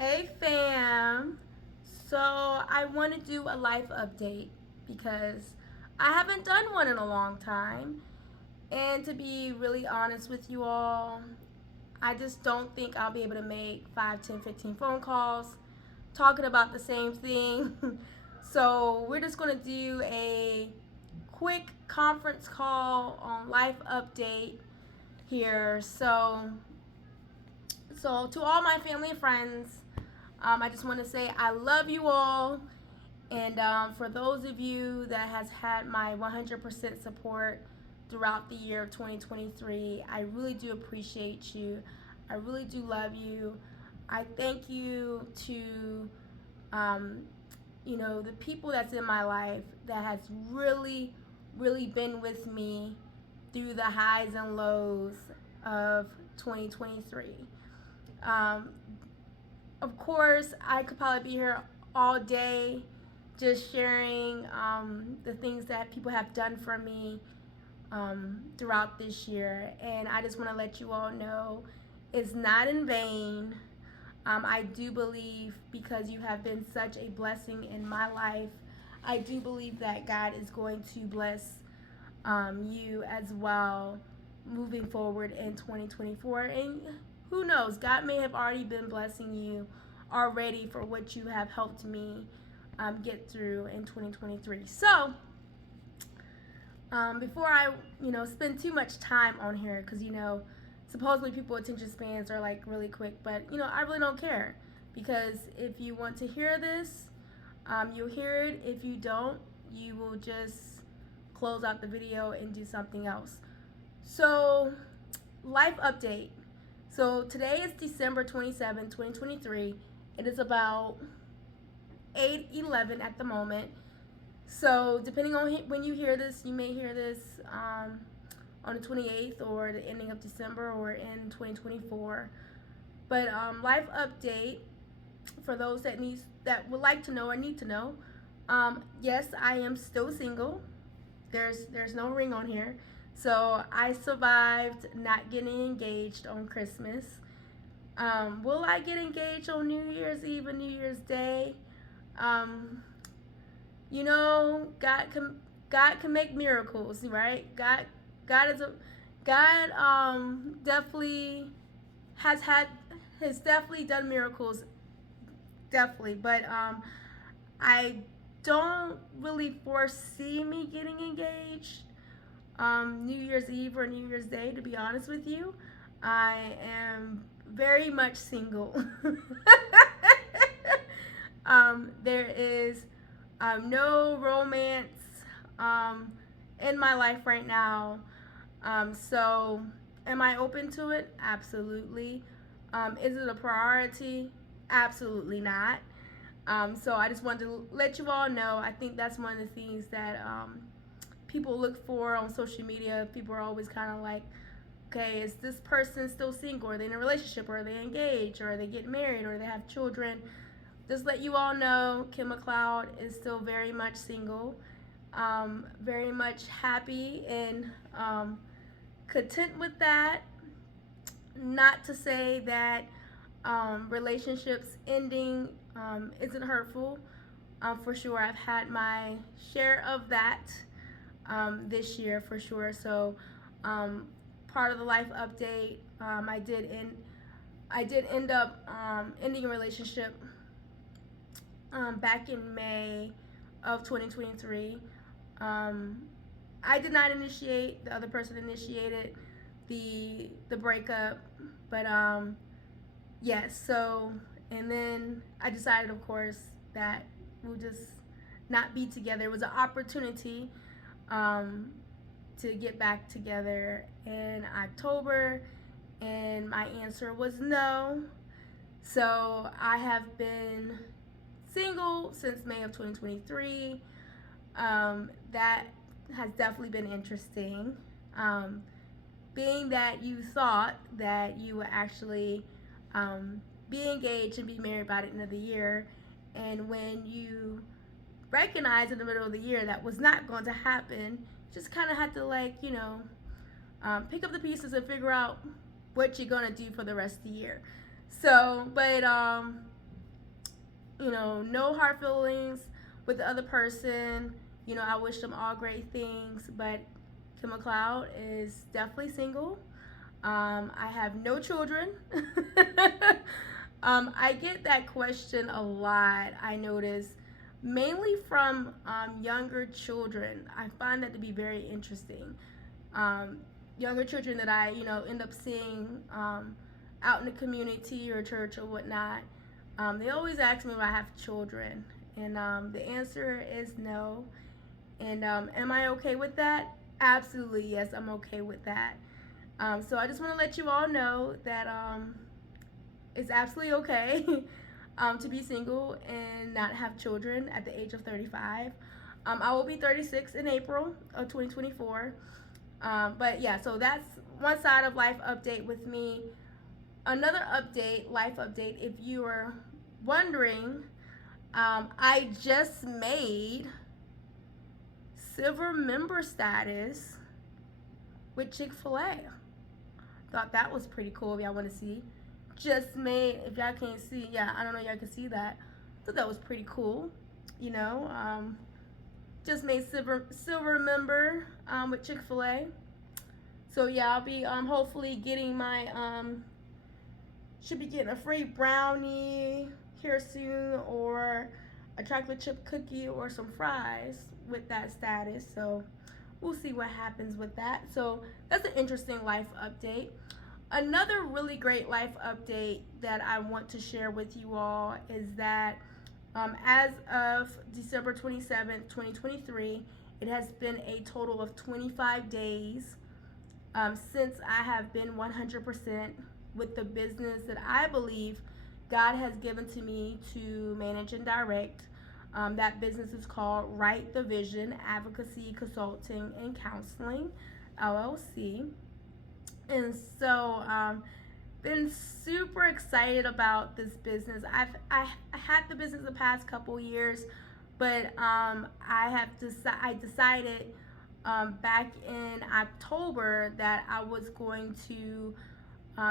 Hey fam. So I want to do a life update because I haven't done one in a long time. And to be really honest with you all, I just don't think I'll be able to make 5, 10, 15 phone calls talking about the same thing. So we're just going to do a quick conference call on life update here. So to all my family and friends, I just want to say I love you all. And for those of you that has had my 100% support throughout the year of 2023, I really do appreciate you. I really do love you. I thank you to, um, the people that's in my life that has really, really been with me through the highs and lows of 2023. Um, of course, I could probably be here all day just sharing the things that people have done for me throughout this year. And I just want to let you all know it's not in vain. I do believe because you have been such a blessing in my life, I do believe that God is going to bless you as well moving forward in 2024. And who knows, God may have already been blessing you already for what you have helped me get through in 2023. So, before I, spend too much time on here, because, supposedly people attention spans are like really quick, but, I really don't care. Because if you want to hear this, you'll hear it. If you don't, you will just close out the video and do something else. So, life update. So, today is December 27, 2023. It is about 8:11 at the moment. So, depending on when you hear this, you may hear this on the 28th or the ending of December or in 2024. But life update for those that would like to know or need to know. Yes, I am still single. There's no ring on here. So I survived not getting engaged on Christmas. Will I get engaged on New Year's Eve and New Year's Day? Um, God can make miracles, right? God is a God definitely has had has definitely done miracles, definitely. But I don't really foresee me getting engaged New Year's Eve or New Year's Day, to be honest with you. I am very much single. There is no romance um, in my life right now. So, am I open to it? Absolutely. Is it a priority? Absolutely not. So, I just wanted to let you all know. I think that's one of the things that people look for on social media. People are always kind of like, okay, is this person still single? Are they in a relationship? Or are they engaged? Or are they getting married? Or they have children? Just let you all know, Kim McLeod is still very much single, very much happy and content with that. Not to say that relationships ending isn't hurtful. For sure, I've had my share of that this year for sure. So, part of the life update, I did end up ending a relationship back in May of 2023. Um, I did not initiate; the other person initiated the breakup. But yes. So, and then I decided, of course, that we'll just not be together. It was an opportunity um, to get back together in October, and my answer was no. So I have been single since May of 2023. That has definitely been interesting. Um, Being that you thought that you would actually be engaged and be married by the end of the year, and when you recognize in the middle of the year that was not going to happen, just kind of had to pick up the pieces and figure out what you're gonna do for the rest of the year. So, but no hard feelings with the other person. I wish them all great things, but Kim McLeod is definitely single. I have no children. I get that question a lot, I notice, mainly from younger children. I find that to be very interesting. Younger children that I, end up seeing out in the community or church or whatnot, they always ask me if I have children. And the answer is no. And am I okay with that? Absolutely, yes, I'm okay with that. So I just want to let you all know that it's absolutely okay to be single and not have children at the age of 35. I will be 36 in April of 2024. But yeah, so that's one side of life update with me. Another update, life update, if you are wondering, I just made silver member status with Chick-fil-A. Thought that was pretty cool if y'all want to see. Just made, if y'all can't see, yeah, I don't know if y'all can see that. Thought that was pretty cool, just made silver member with Chick-fil-A. So yeah, I'll be hopefully getting my should be getting a free brownie here soon, or a chocolate chip cookie, or some fries with that status. So we'll see what happens with that. So that's an interesting life update. Another really great life update that I want to share with you all is that as of December 27th, 2023, it has been a total of 25 days since I have been 100% with the business that I believe God has given to me to manage and direct. That business is called Write the Vision Advocacy Consulting and Counseling, LLC. And so been super excited about this business. I had the business the past couple years, but I decided back in October that I was going to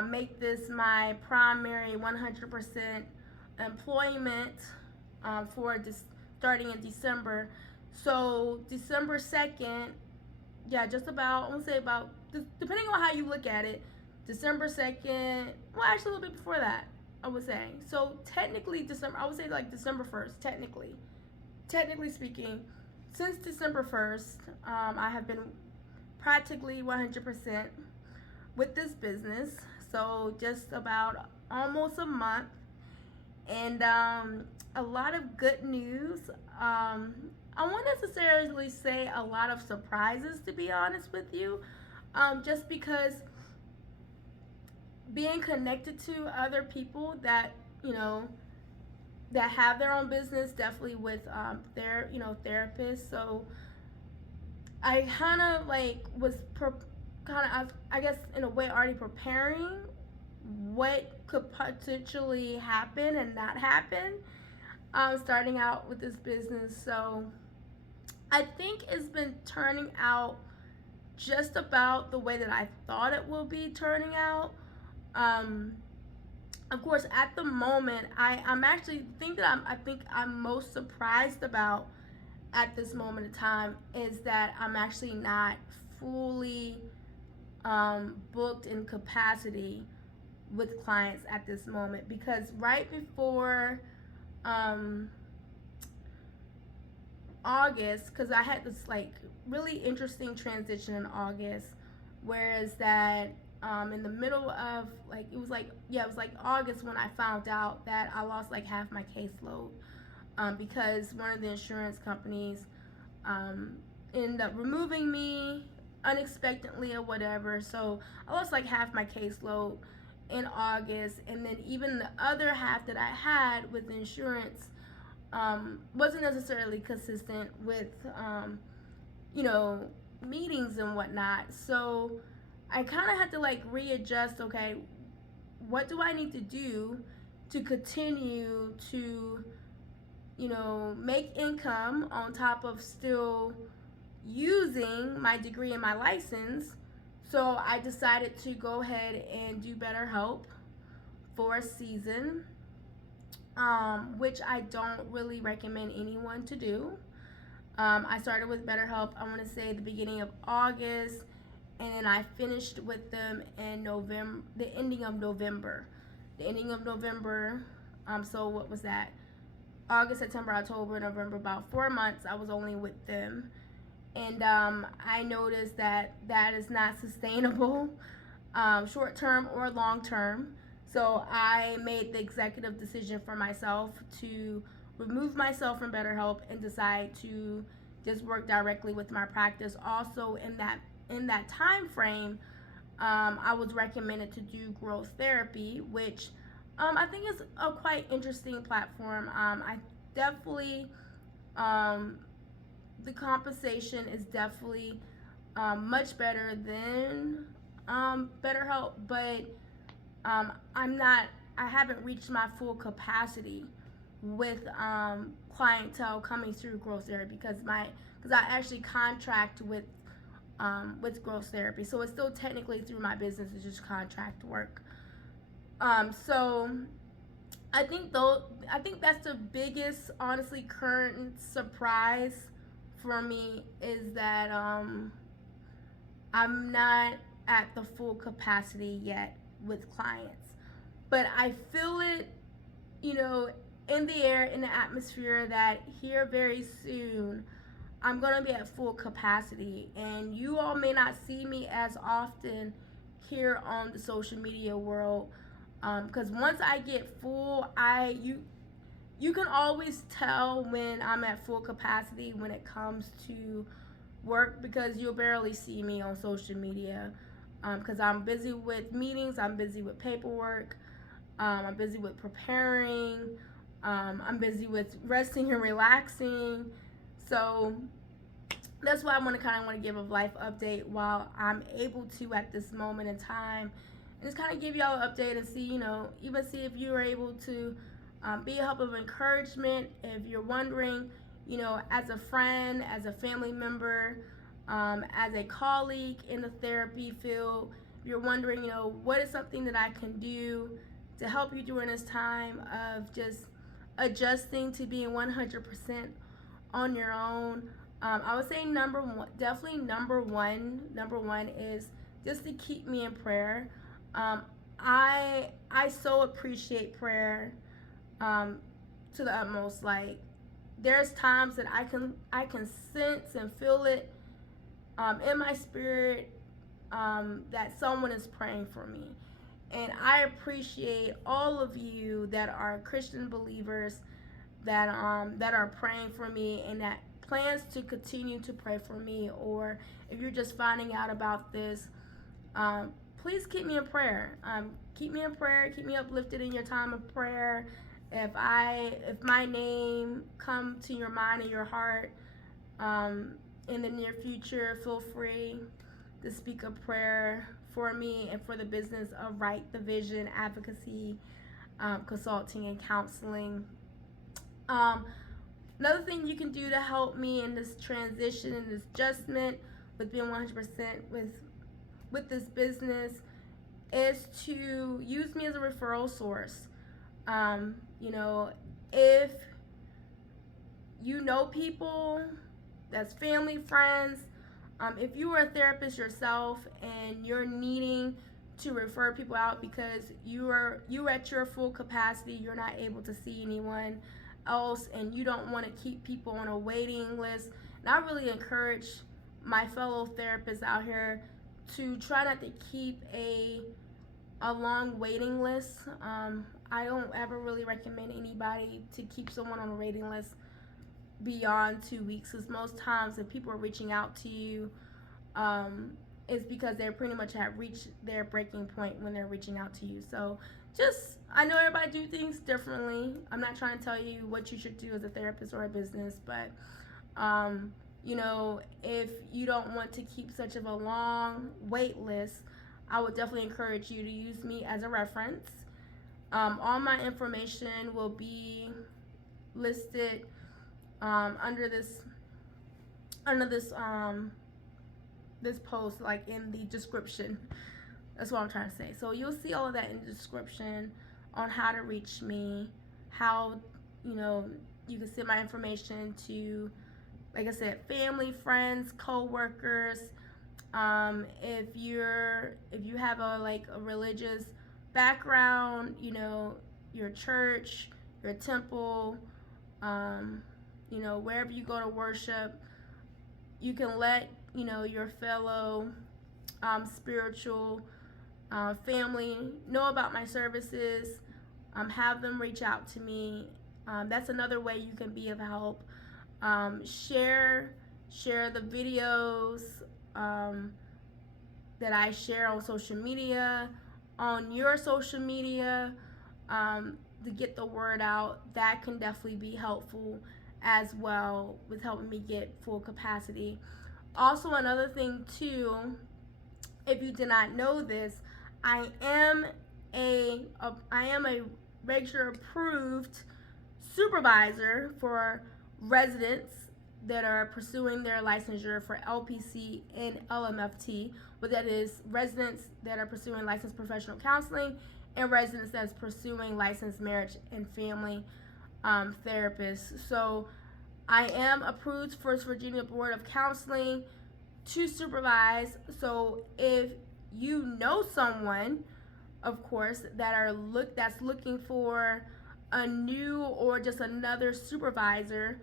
make this my primary 100% employment for starting in December. So December 2nd, yeah, just about, I'm gonna say about, depending on how you look at it, December 2nd, well, actually a little bit before that, I would say. So technically December, I would say like December 1st, technically speaking, since December 1st, I have been practically 100% with this business. So just about almost a month, and a lot of good news. I won't necessarily say a lot of surprises, to be honest with you, just because being connected to other people that that have their own business, definitely with their therapists. So I kind of like was I guess in a way already preparing what could potentially happen and not happen starting out with this business. So I think it's been turning out just about the way that I thought it will be turning out. Of course, at the moment, I'm actually I think I'm most surprised about at this moment in time is that I'm actually not fully booked in capacity with clients at this moment, because right before August, because I had this like really interesting transition in August, whereas that in the middle of it was like August when I found out that I lost like half my caseload because one of the insurance companies ended up removing me unexpectedly or whatever. So I lost like half my caseload in August, and then even the other half that I had with insurance wasn't necessarily consistent with meetings and whatnot. So I kind of had to like readjust. Okay, what do I need to do to continue to make income on top of still using my degree and my license? So I decided to go ahead and do BetterHelp for a season. which I don't really recommend anyone to do. I started with BetterHelp, I want to say the beginning of August, and then I finished with them in November, the ending of November. The ending of November, so what was that? August, September, October, November, about 4 months I was only with them. And I noticed that that is not sustainable, short term or long term. So I made the executive decision for myself to remove myself from BetterHelp and decide to just work directly with my practice. Also, in that time frame, I was recommended to do growth therapy, which I think is a quite interesting platform. I definitely the compensation is definitely much better than BetterHelp, but I haven't reached my full capacity with clientele coming through growth therapy because I actually contract with growth therapy, so it's still technically through my business. It's just contract work. So I think that's the biggest, honestly, current surprise for me is that I'm not at the full capacity yet with clients, but I feel it, in the air, in the atmosphere, that here very soon I'm gonna be at full capacity, and you all may not see me as often here on the social media world, because once I get full, you can always tell when I'm at full capacity when it comes to work, because you'll barely see me on social media, because I'm busy with meetings, I'm busy with paperwork, I'm busy with preparing, I'm busy with resting and relaxing. So that's why I want to give a life update while I'm able to at this moment in time, and just kind of give y'all an update and see, even see if you are able to be a help of encouragement. If you're wondering, as a friend, as a family member, as a colleague in the therapy field, if you're wondering, what is something that I can do to help you during this time of just adjusting to being 100% on your own. I would say number one is just to keep me in prayer. I so appreciate prayer to the utmost. Like, there's times that I can sense and feel it in my spirit that someone is praying for me. And I appreciate all of you that are Christian believers that are praying for me and that plans to continue to pray for me. Or if you're just finding out about this, please keep me in prayer. Keep me in prayer. Keep me uplifted in your time of prayer. If my name come to your mind and your heart in the near future, feel free to speak a prayer for me and for the business of Right the Vision Advocacy, Consulting and Counseling. Another thing you can do to help me in this transition and this adjustment with being 100% with this business is to use me as a referral source. If you know people, that's family, friends, if you are a therapist yourself and you're needing to refer people out because you're at your full capacity, you're not able to see anyone else, and you don't want to keep people on a waiting list, and I really encourage my fellow therapists out here to try not to keep a long waiting list. I don't ever really recommend anybody to keep someone on a waiting list beyond 2 weeks, because most times if people are reaching out to you, it's because they pretty much have reached their breaking point when they're reaching out to you. So I know everybody do things differently. I'm not trying to tell you what you should do as a therapist or a business, but if you don't want to keep such of a long wait list, I would definitely encourage you to use me as a reference. All my information will be listed under this post, like in the description. That's what I'm trying to say. So you'll see all of that in the description on how to reach me. how, you know, you can send my information to, like I said, family, friends, co-workers. If you have a religious background, you know, your church, your temple, you know, wherever you go to worship, you can let, you know, your fellow spiritual family know about my services. Have them reach out to me. That's another way you can be of help. Share the videos that I share on social media, on your social media, to get the word out. That can definitely be helpful as well with helping me get full capacity. Also, another thing too, if you did not know this, I am a Register approved supervisor for residents that are pursuing their licensure for LPC and LMFT. What that is, residents that are pursuing licensed professional counseling and residents that's pursuing licensed marriage and family therapists. So I am approved First Virginia Board of Counseling to supervise. So if you know someone, of course, that's looking for a new or just another supervisor,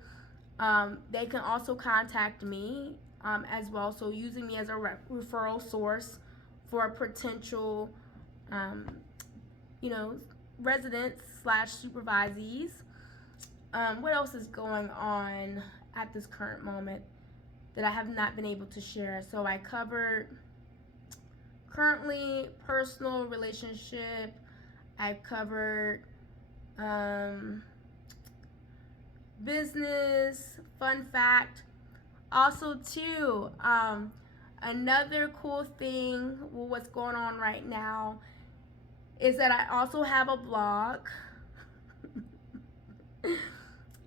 they can also contact me as well. So using me as a referral source for potential, you know, residents / supervisees. What else is going on at this current moment that I have not been able to share? So I covered currently personal relationship. I've covered business, fun fact. Also too, another cool thing with what's going on right now is that I also have a blog.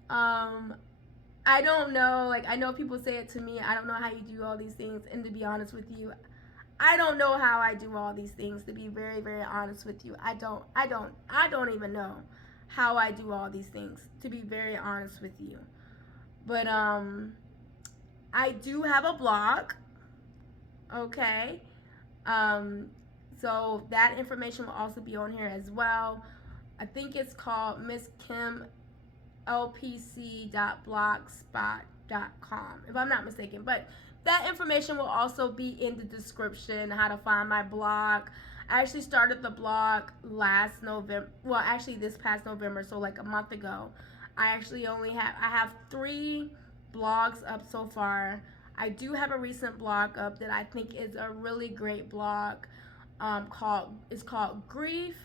I don't know, like, I know people say it to me, I don't know how you do all these things, and to be honest with you, I don't know how I do all these things, to be very, very honest with you. I don't even know how I do all these things, to be very honest with you. But I do have a blog, okay? So that information will also be on here as well. I think it's called misskimlpc.blogspot.com, if I'm not mistaken. But that information will also be in the description, how to find my blog. I actually started the blog last November, well, actually this past November, so like a month ago. I have 3 blogs up so far. I do have a recent blog up that I think is a really great blog. It's called Grief,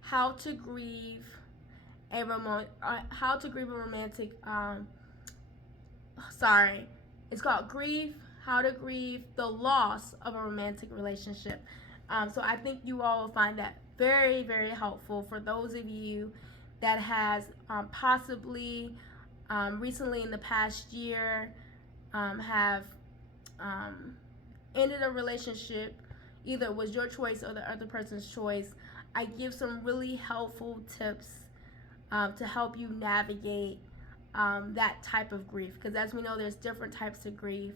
How to Grieve a Romantic. It's called Grief, How to Grieve the Loss of a Romantic Relationship. So I think you all will find that very, very helpful for those of you that has possibly recently in the past year have ended a relationship. Either it was your choice or the other person's choice. I give some really helpful tips to help you navigate that type of grief, because as we know, there's different types of grief,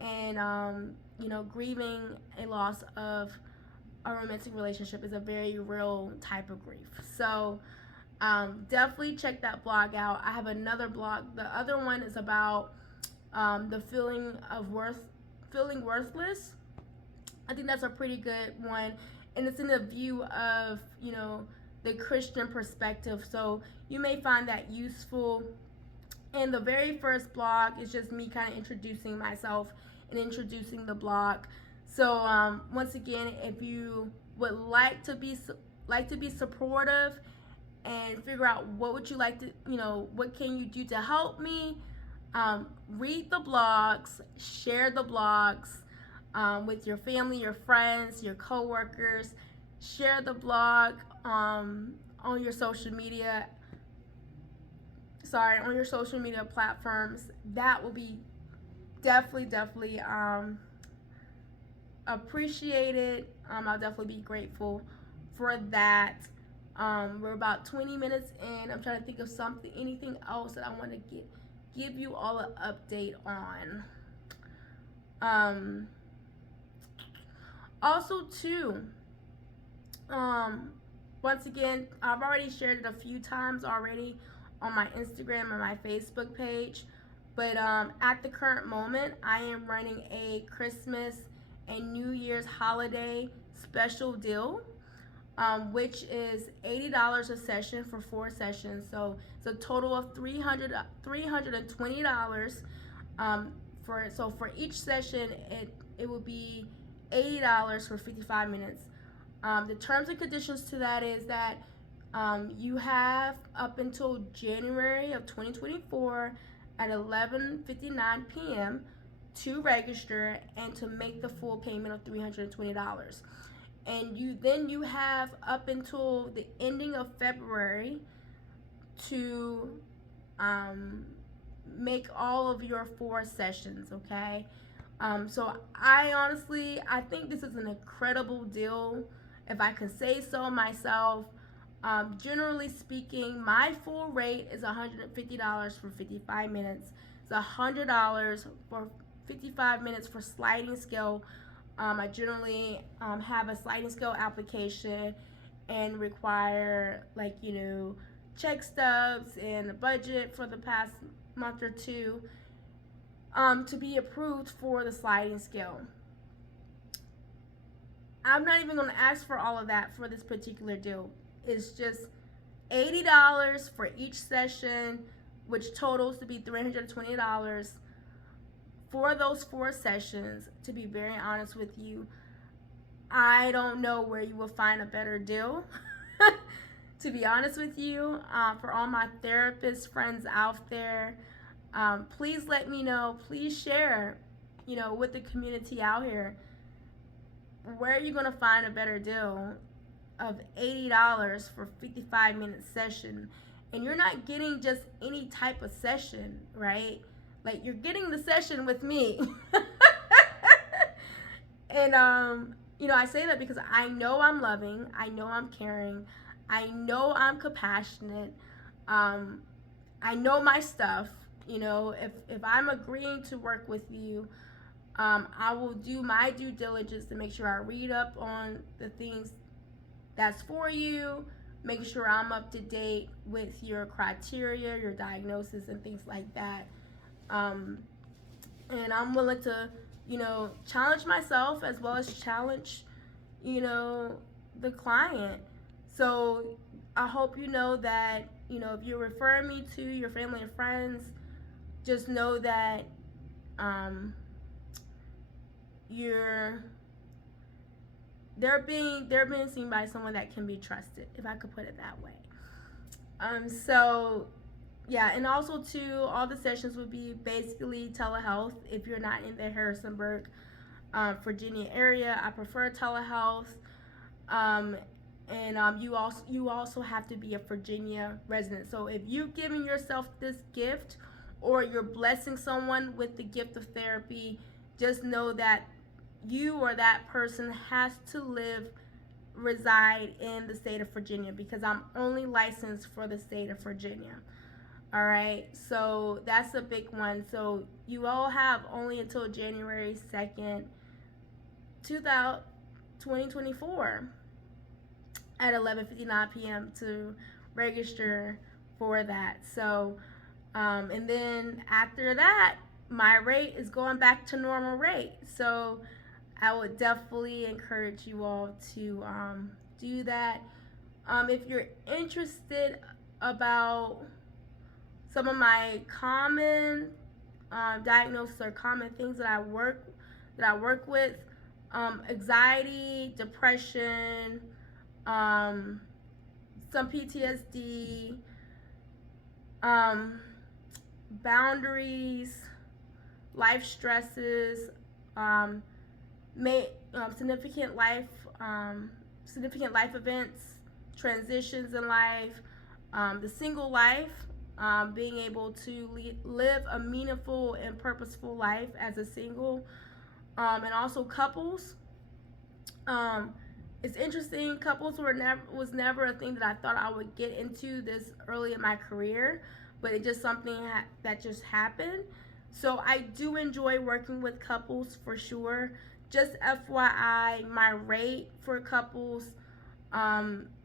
and you know, grieving a loss of a romantic relationship is a very real type of grief. So definitely check that blog out. I have another blog. The other one is about the feeling worthless. I think that's a pretty good one, and it's in the view of, you know, the Christian perspective. So you may find that useful. And the very first blog is just me kind of introducing myself and introducing the blog. So once again, if you would like to be supportive and figure out what would you like to, you know, what can you do to help me, read the blogs, share the blogs with your family, your friends, your coworkers. Share the blog on your social media. On your social media platforms. That will be definitely appreciated. I'll definitely be grateful for that. We're about 20 minutes in. I'm trying to think of anything else that I want to give you all an update on. Also, too, once again, I've already shared it a few times already on my Instagram and my Facebook page. But at the current moment, I am running a Christmas and New Year's holiday special deal, which is $80 a session for 4 sessions. So it's a total of $320. For each session, it will be $80 for 55 minutes. The terms and conditions to that is that you have up until January of 2024 at 11:59 p.m. to register and to make the full payment of $320. And you have up until the ending of February to make all of your 4 sessions, okay? So I think this is an incredible deal, if I can say so myself. Generally speaking, my full rate is $150 for 55 minutes. It's $100 for 55 minutes for sliding scale. I generally have a sliding scale application and require, check stubs and a budget for the past month or two to be approved for the sliding scale. I'm not even going to ask for all of that for this particular deal. It's just $80 for each session, which totals to be $320 for those 4 sessions. To be very honest with you, I don't know where you will find a better deal. To be honest with you, for all my therapist friends out there, please let me know. Please share, with the community out here, where are you going to find a better deal of $80 for 55-minute session? And you're not getting just any type of session, right? Like, you're getting the session with me. And I say that because I know I'm loving, I know I'm caring, I know I'm compassionate, I know my stuff. If I'm agreeing to work with you, I will do my due diligence to make sure I read up on the things that's for you, make sure I'm up to date with your criteria, your diagnosis, and things like that. And I'm willing to, challenge myself as well as challenge, the client. So I hope you know that, if you're referring me to your family and friends, just know that they're being seen by someone that can be trusted, if I could put it that way. Yeah, and also too, all the sessions would be basically telehealth. If you're not in the Harrisonburg, Virginia area, I prefer telehealth. You also have to be a Virginia resident. So if you've given yourself this gift, or you're blessing someone with the gift of therapy, just know that you or that person has to reside in the state of Virginia, because I'm only licensed for the state of Virginia. All right, so that's a big one. So you all have only until January 2nd, 2024 at 11:59 p.m. to register for that. So, and then after that, my rate is going back to normal rate. So I would definitely encourage you all to do that. If you're interested about some of my common diagnoses or common things that I work with, anxiety, depression, some PTSD, boundaries, life stresses, significant life events, transitions in life, the single life, being able to live a meaningful and purposeful life as a single, and also couples, it's interesting. Couples was never a thing that I thought I would get into this early in my career, but it just something that just happened. So I do enjoy working with couples for sure. Just FYI, my rate for couples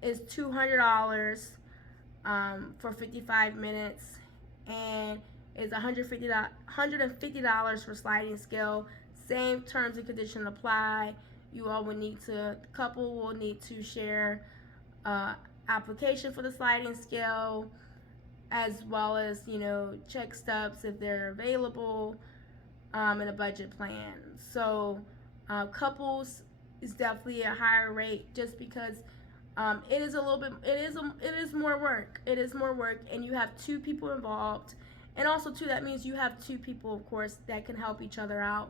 is $200 for 55 minutes, and is $150 for sliding scale. Same terms and conditions apply. You all will need to, the couple will need to share application for the sliding scale, as well as, check stubs if they're available, and a budget plan. So couples is definitely a higher rate, just because it is a little bit, it is more work. It is more work, and you have two people involved, and also too, that means you have two people, of course, that can help each other out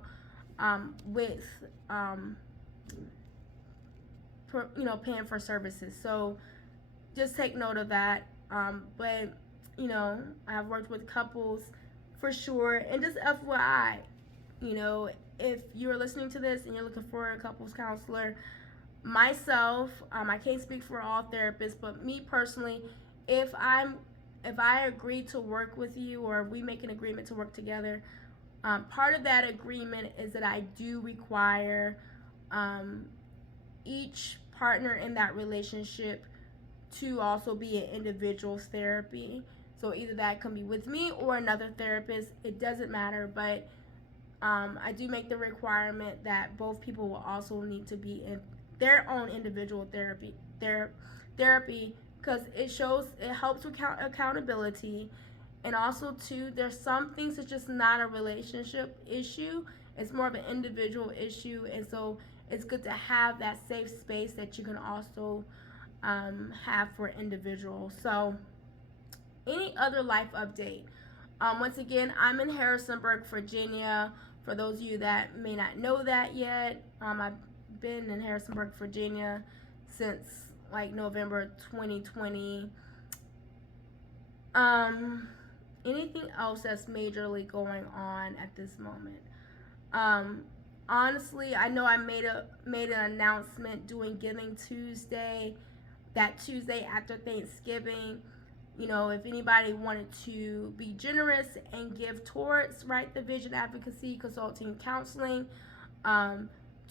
with paying for services. So just take note of that. But I've worked with couples for sure, and just FYI, if you're listening to this and you're looking for a couples counselor, myself, I can't speak for all therapists, but me personally, if I agree to work with you, or we make an agreement to work together, part of that agreement is that I do require each partner in that relationship to also be an individual therapy. So either that can be with me or another therapist. It doesn't matter, but I do make the requirement that both people will also need to be in their own individual therapy, because it helps with accountability. And also too, there's some things that's just not a relationship issue. It's more of an individual issue, and so it's good to have that safe space that you can also have for individuals. So any other life update? Once again, I'm in Harrisonburg, Virginia. For those of you that may not know that yet, I've been in Harrisonburg, Virginia since like November 2020. Anything else that's majorly going on at this moment? Honestly, I know I made an announcement doing Giving Tuesday, that Tuesday after Thanksgiving. If anybody wanted to be generous and give towards Right the Vision advocacy, consulting, counseling,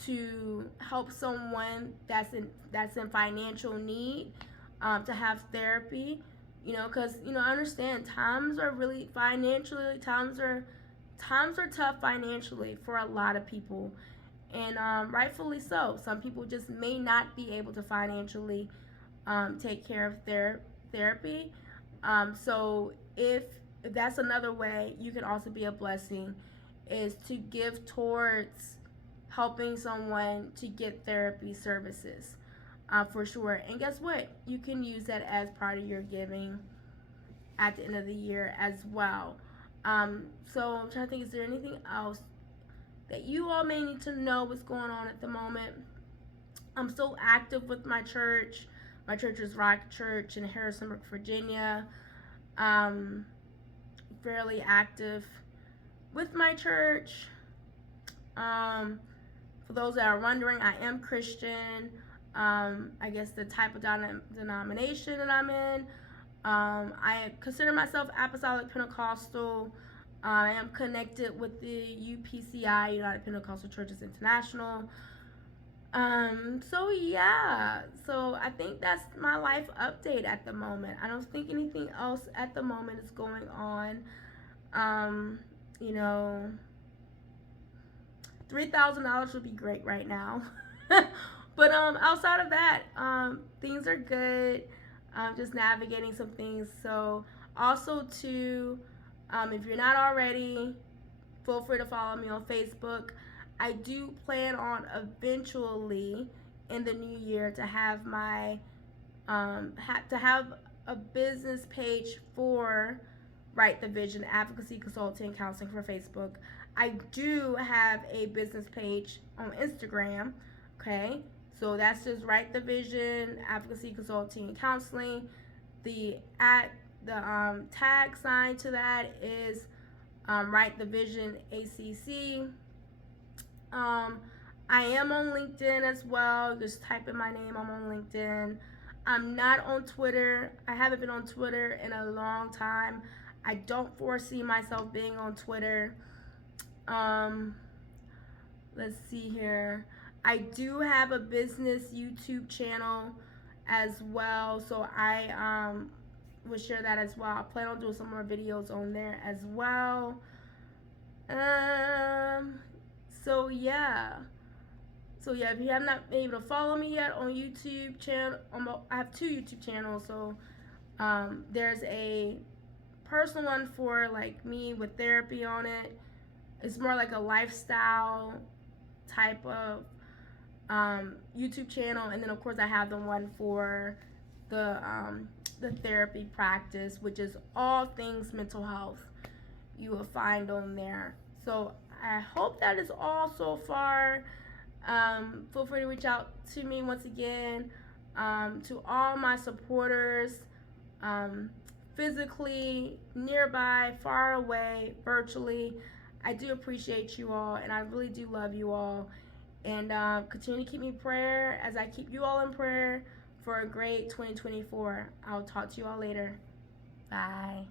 to help someone that's in financial need, to have therapy, because I understand times are tough financially for a lot of people, and rightfully so. Some people just may not be able to financially take care of their therapy. So if that's another way you can also be a blessing, is to give towards helping someone to get therapy services, for sure. And guess what? You can use that as part of your giving at the end of the year as well. So I'm trying to think, is there anything else that you all may need to know what's going on at the moment? I'm still active with my church. My church is Rock Church in Harrisonburg, Virginia. Fairly active with my church. For those that are wondering, I am Christian. I guess the type of denomination that I'm in. I consider myself Apostolic Pentecostal. I am connected with the UPCI, United Pentecostal Churches International. So yeah, so I think that's my life update at the moment. I don't think anything else at the moment is going on. $3,000 would be great right now. But outside of that, things are good. Just navigating some things. So also too, if you're not already, feel free to follow me on Facebook. I do plan on eventually in the new year to have my to have a business page for Right the Vision Advocacy, Consulting, Counseling for Facebook. I do have a business page on Instagram. Okay, so that's just Right the Vision Advocacy, Consulting, and Counseling. The tag sign to that is Right the Vision ACC. I am on LinkedIn as well. Just type in my name. I'm on LinkedIn. I'm not on Twitter. I haven't been on Twitter in a long time. I don't foresee myself being on Twitter. Um, let's see here. I do have a business YouTube channel as well, so I will share that as well. I plan on doing some more videos on there as well. Um, so yeah. So yeah, if you have not been able to follow me yet on YouTube channel, I have two YouTube channels. So there's a personal one for like me with therapy on it. It's more like a lifestyle type of YouTube channel, and then of course I have the one for the therapy practice, which is all things mental health. You will find on there. So I hope that is all so far. Feel free to reach out to me once again. To all my supporters, physically, nearby, far away, virtually, I do appreciate you all, and I really do love you all. And continue to keep me in prayer as I keep you all in prayer for a great 2024. I'll talk to you all later. Bye.